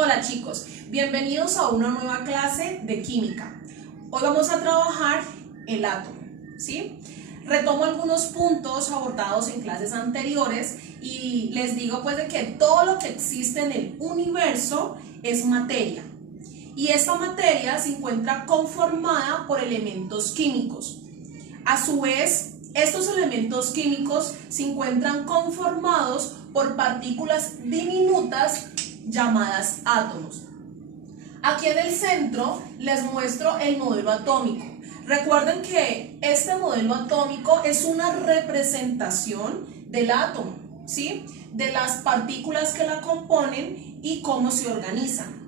Hola chicos, bienvenidos a una nueva clase de química. Hoy vamos a trabajar el átomo, ¿sí? Retomo algunos puntos abordados en clases anteriores y les digo pues de que todo lo que existe en el universo es materia. Y esta materia se encuentra conformada por elementos químicos. A su vez, estos elementos químicos se encuentran conformados por partículas diminutas llamadas átomos. Aquí en el centro les muestro el modelo atómico. Recuerden que este modelo atómico es una representación del átomo, ¿sí? De las partículas que la componen y cómo se organizan.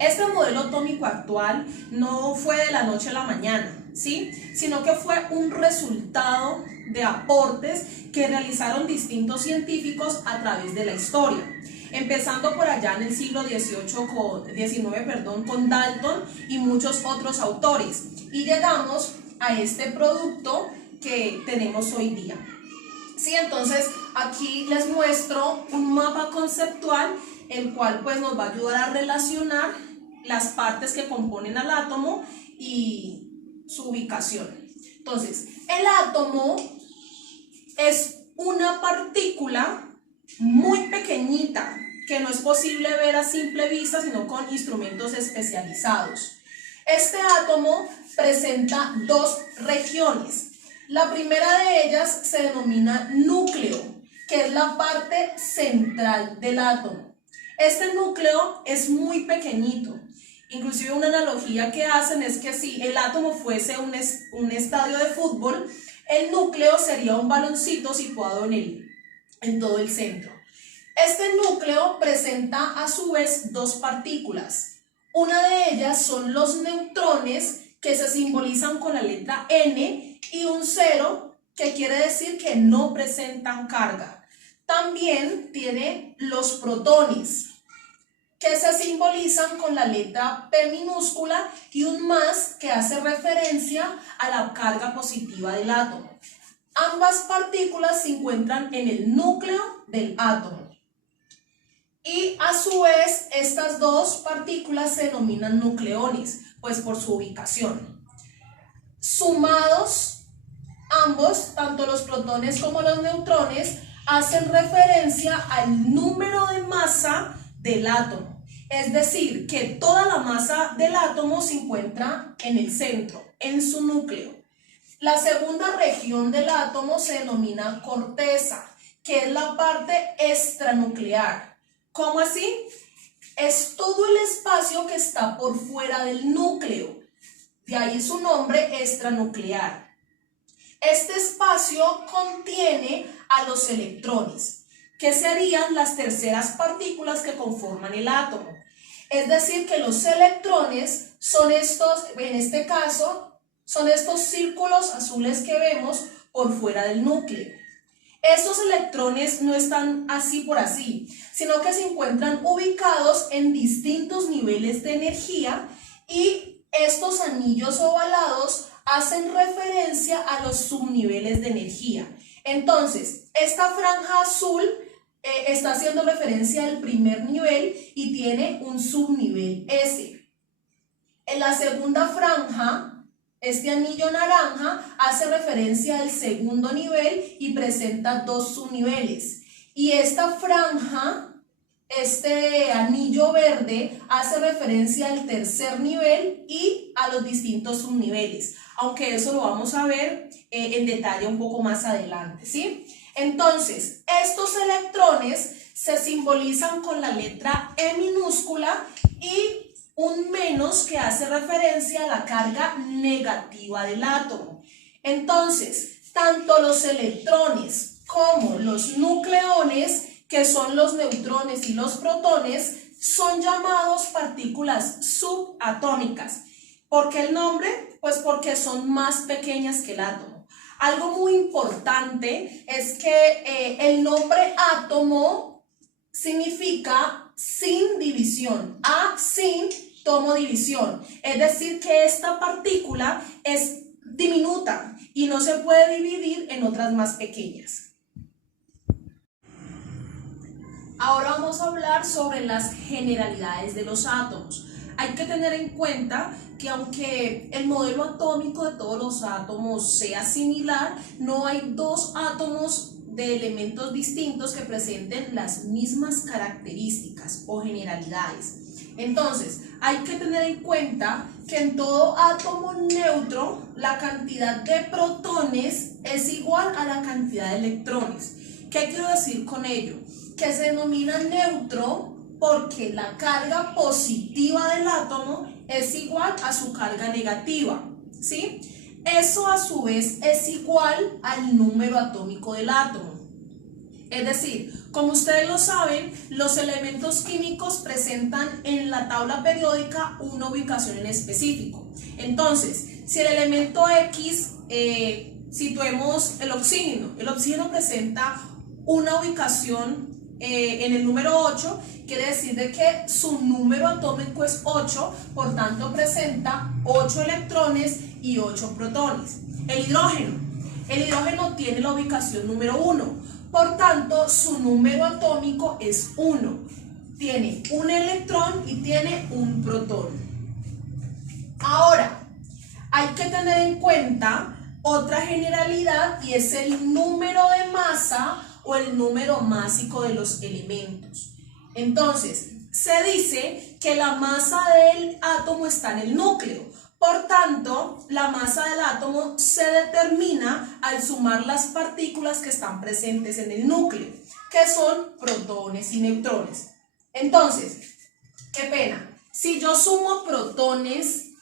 Este modelo atómico actual no fue de la noche a la mañana, ¿sí? Sino que fue un resultado de aportes que realizaron distintos científicos a través de la historia. Empezando por allá en el siglo XIX con Dalton y muchos otros autores. Y llegamos a este producto que tenemos hoy día. Sí, entonces aquí les muestro un mapa conceptual, el cual pues nos va a ayudar a relacionar las partes que componen al átomo y su ubicación. Entonces, el átomo es una partícula muy pequeñita que no es posible ver a simple vista, sino con instrumentos especializados. Este átomo presenta dos regiones. La primera de ellas se denomina núcleo, que es la parte central del átomo. Este núcleo es muy pequeñito. Inclusive una analogía que hacen es que si el átomo fuese un estadio de fútbol, el núcleo sería un baloncito situado en todo el centro. Este núcleo presenta a su vez dos partículas. Una de ellas son los neutrones, que se simbolizan con la letra N, y un cero, que quiere decir que no presentan carga. También tiene los protones, que se simbolizan con la letra P minúscula, y un más, que hace referencia a la carga positiva del átomo. Ambas partículas se encuentran en el núcleo del átomo. Y a su vez, estas dos partículas se denominan nucleones, pues por su ubicación. Sumados, ambos, tanto los protones como los neutrones, hacen referencia al número de masa del átomo. Es decir, que toda la masa del átomo se encuentra en el centro, en su núcleo. La segunda región del átomo se denomina corteza, que es la parte extranuclear. ¿Cómo así? Es todo el espacio que está por fuera del núcleo. De ahí su nombre, extranuclear. Este espacio contiene a los electrones, que serían las terceras partículas que conforman el átomo. Es decir, que los electrones son estos, en este caso, son estos círculos azules que vemos por fuera del núcleo. Estos electrones no están así por así, sino que se encuentran ubicados en distintos niveles de energía, y estos anillos ovalados hacen referencia a los subniveles de energía. Entonces, esta franja azul está haciendo referencia al primer nivel y tiene un subnivel S. En la segunda franja, este anillo naranja hace referencia al segundo nivel y presenta dos subniveles. Y esta franja, este anillo verde, hace referencia al tercer nivel y a los distintos subniveles. Aunque eso lo vamos a ver en detalle un poco más adelante, ¿sí? Entonces, estos electrones se simbolizan con la letra E minúscula y un menos, que hace referencia a la carga negativa del átomo. Entonces, tanto los electrones como los nucleones, que son los neutrones y los protones, son llamados partículas subatómicas. ¿Por qué el nombre? Pues porque son más pequeñas que el átomo. Algo muy importante es que el nombre átomo significa sin división. A sin tomo división. Es decir, que esta partícula es diminuta y no se puede dividir en otras más pequeñas. Ahora vamos a hablar sobre las generalidades de los átomos. Hay que tener en cuenta que aunque el modelo atómico de todos los átomos sea similar, no hay dos átomos de elementos distintos que presenten las mismas características o generalidades. Entonces, hay que tener en cuenta que en todo átomo neutro la cantidad de protones es igual a la cantidad de electrones. ¿Qué quiero decir con ello? Que se denomina neutro porque la carga positiva del átomo es igual a su carga negativa, ¿sí? Eso a su vez es igual al número atómico del átomo. Es decir, como ustedes lo saben, los elementos químicos presentan en la tabla periódica una ubicación en específico. Entonces, si el elemento X, situemos el oxígeno presenta una ubicación en el número 8, quiere decir de que su número atómico es 8, por tanto presenta 8 electrones y 8 protones. El hidrógeno tiene la ubicación número 1, por tanto su número atómico es 1, tiene un electrón y tiene un protón. Ahora, hay que tener en cuenta otra generalidad y es el número de masa o el número másico de los elementos. Entonces, se dice que la masa del átomo está en el núcleo. Por tanto, la masa del átomo se determina al sumar las partículas que están presentes en el núcleo, que son protones y neutrones. Entonces, qué pena, si yo sumo protones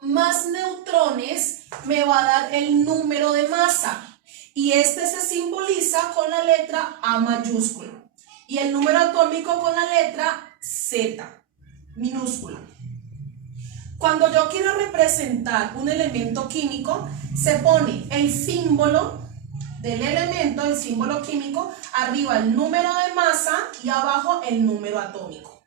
más neutrones, me va a dar el número de masa. Y este se simboliza con la letra A mayúscula y el número atómico con la letra Z minúscula. Cuando yo quiero representar un elemento químico, se pone el símbolo del elemento, el símbolo químico, arriba el número de masa y abajo el número atómico.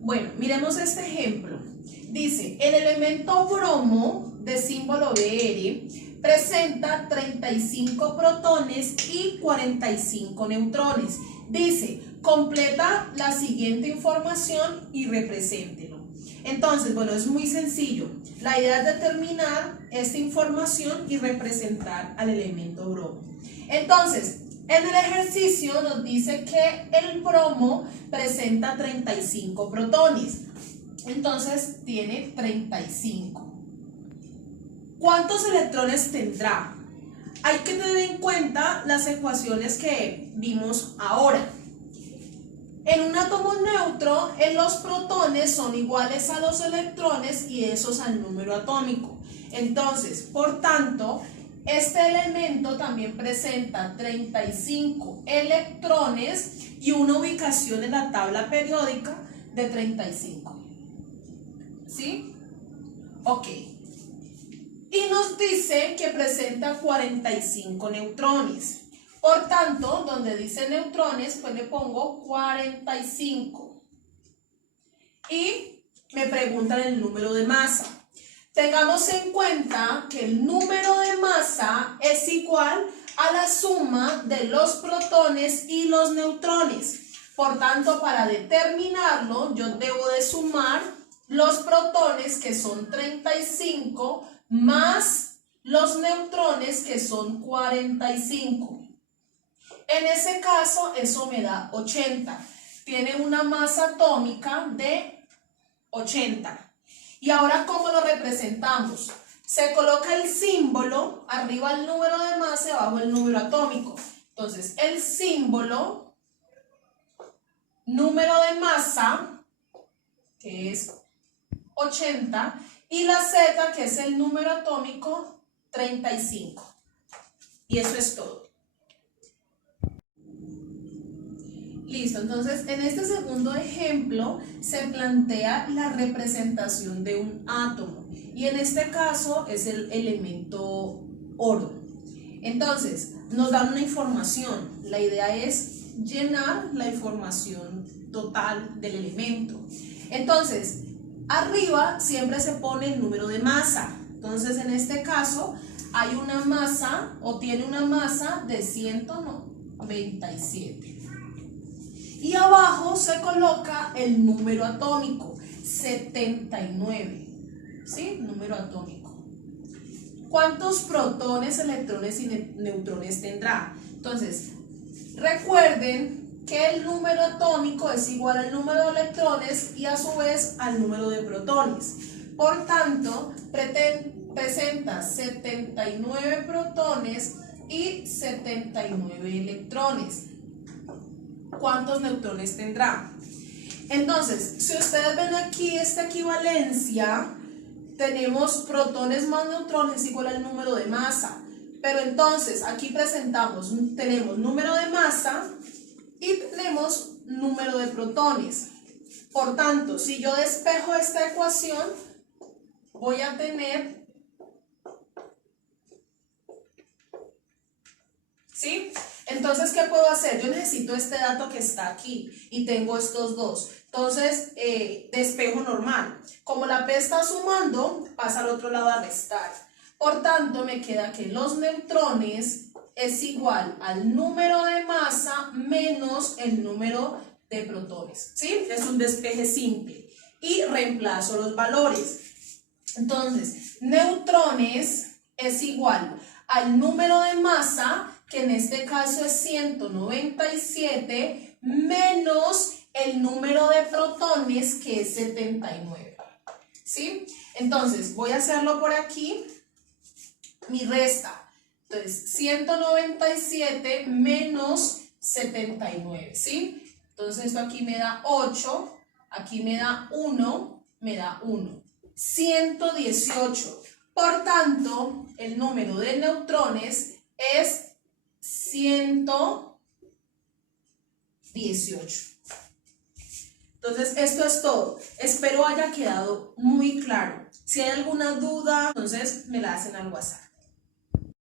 Bueno, miremos este ejemplo. Dice, el elemento bromo de símbolo Br presenta 35 protones y 45 neutrones. Dice, completa la siguiente información y represéntelo. Entonces, bueno, es muy sencillo. La idea es determinar esta información y representar al elemento bromo. Entonces, en el ejercicio nos dice que el bromo presenta 35 protones. Entonces, tiene 35. ¿Cuántos electrones tendrá? Hay que tener en cuenta las ecuaciones que vimos ahora. En un átomo neutro, los protones son iguales a los electrones y esos al número atómico. Entonces, por tanto, este elemento también presenta 35 electrones y una ubicación en la tabla periódica de 35. ¿Sí? Ok. Y nos dice que presenta 45 neutrones. Por tanto, donde dice neutrones, pues le pongo 45. Y me preguntan el número de masa. Tengamos en cuenta que el número de masa es igual a la suma de los protones y los neutrones. Por tanto, para determinarlo, yo debo de sumar los protones, que son 35, más los neutrones, que son 45. En ese caso, eso me da 80. Tiene una masa atómica de 80. Y ahora, ¿cómo lo representamos? Se coloca el símbolo, arriba el número de masa y abajo el número atómico. Entonces, el símbolo, número de masa, que es 80, y la Z, que es el número atómico, 35. Y eso es todo. Listo, entonces en este segundo ejemplo se plantea la representación de un átomo y en este caso es el elemento oro. Entonces nos dan una información, la idea es llenar la información total del elemento. Entonces arriba siempre se pone el número de masa, entonces en este caso hay una masa o tiene una masa de 100, no, 97. Y abajo se coloca el número atómico, 79. ¿Sí? Número atómico. ¿Cuántos protones, electrones y neutrones tendrá? Entonces, recuerden que el número atómico es igual al número de electrones y a su vez al número de protones. Por tanto, presenta 79 protones y 79 electrones. ¿Cuántos neutrones tendrá? Entonces, si ustedes ven aquí esta equivalencia, tenemos protones más neutrones igual al número de masa. Pero entonces, aquí tenemos número de masa y tenemos número de protones. Por tanto, si yo despejo esta ecuación, voy a tener, ¿sí? Entonces, ¿qué puedo hacer? Yo necesito este dato que está aquí y tengo estos dos. Entonces, despejo normal. Como la P está sumando, pasa al otro lado a restar. Por tanto, me queda que los neutrones es igual al número de masa menos el número de protones. ¿Sí? Es un despeje simple. Y reemplazo los valores. Entonces, neutrones es igual al número de masa, que en este caso es 197, menos el número de protones, que es 79. ¿Sí? Entonces, voy a hacerlo por aquí, mi resta. Entonces, 197 menos 79, ¿sí? Entonces, esto aquí me da 8, aquí me da 1, me da 1. 118. Por tanto, el número de neutrones es 118. Entonces, esto es todo. Espero haya quedado muy claro. Si hay alguna duda, entonces me la hacen al WhatsApp.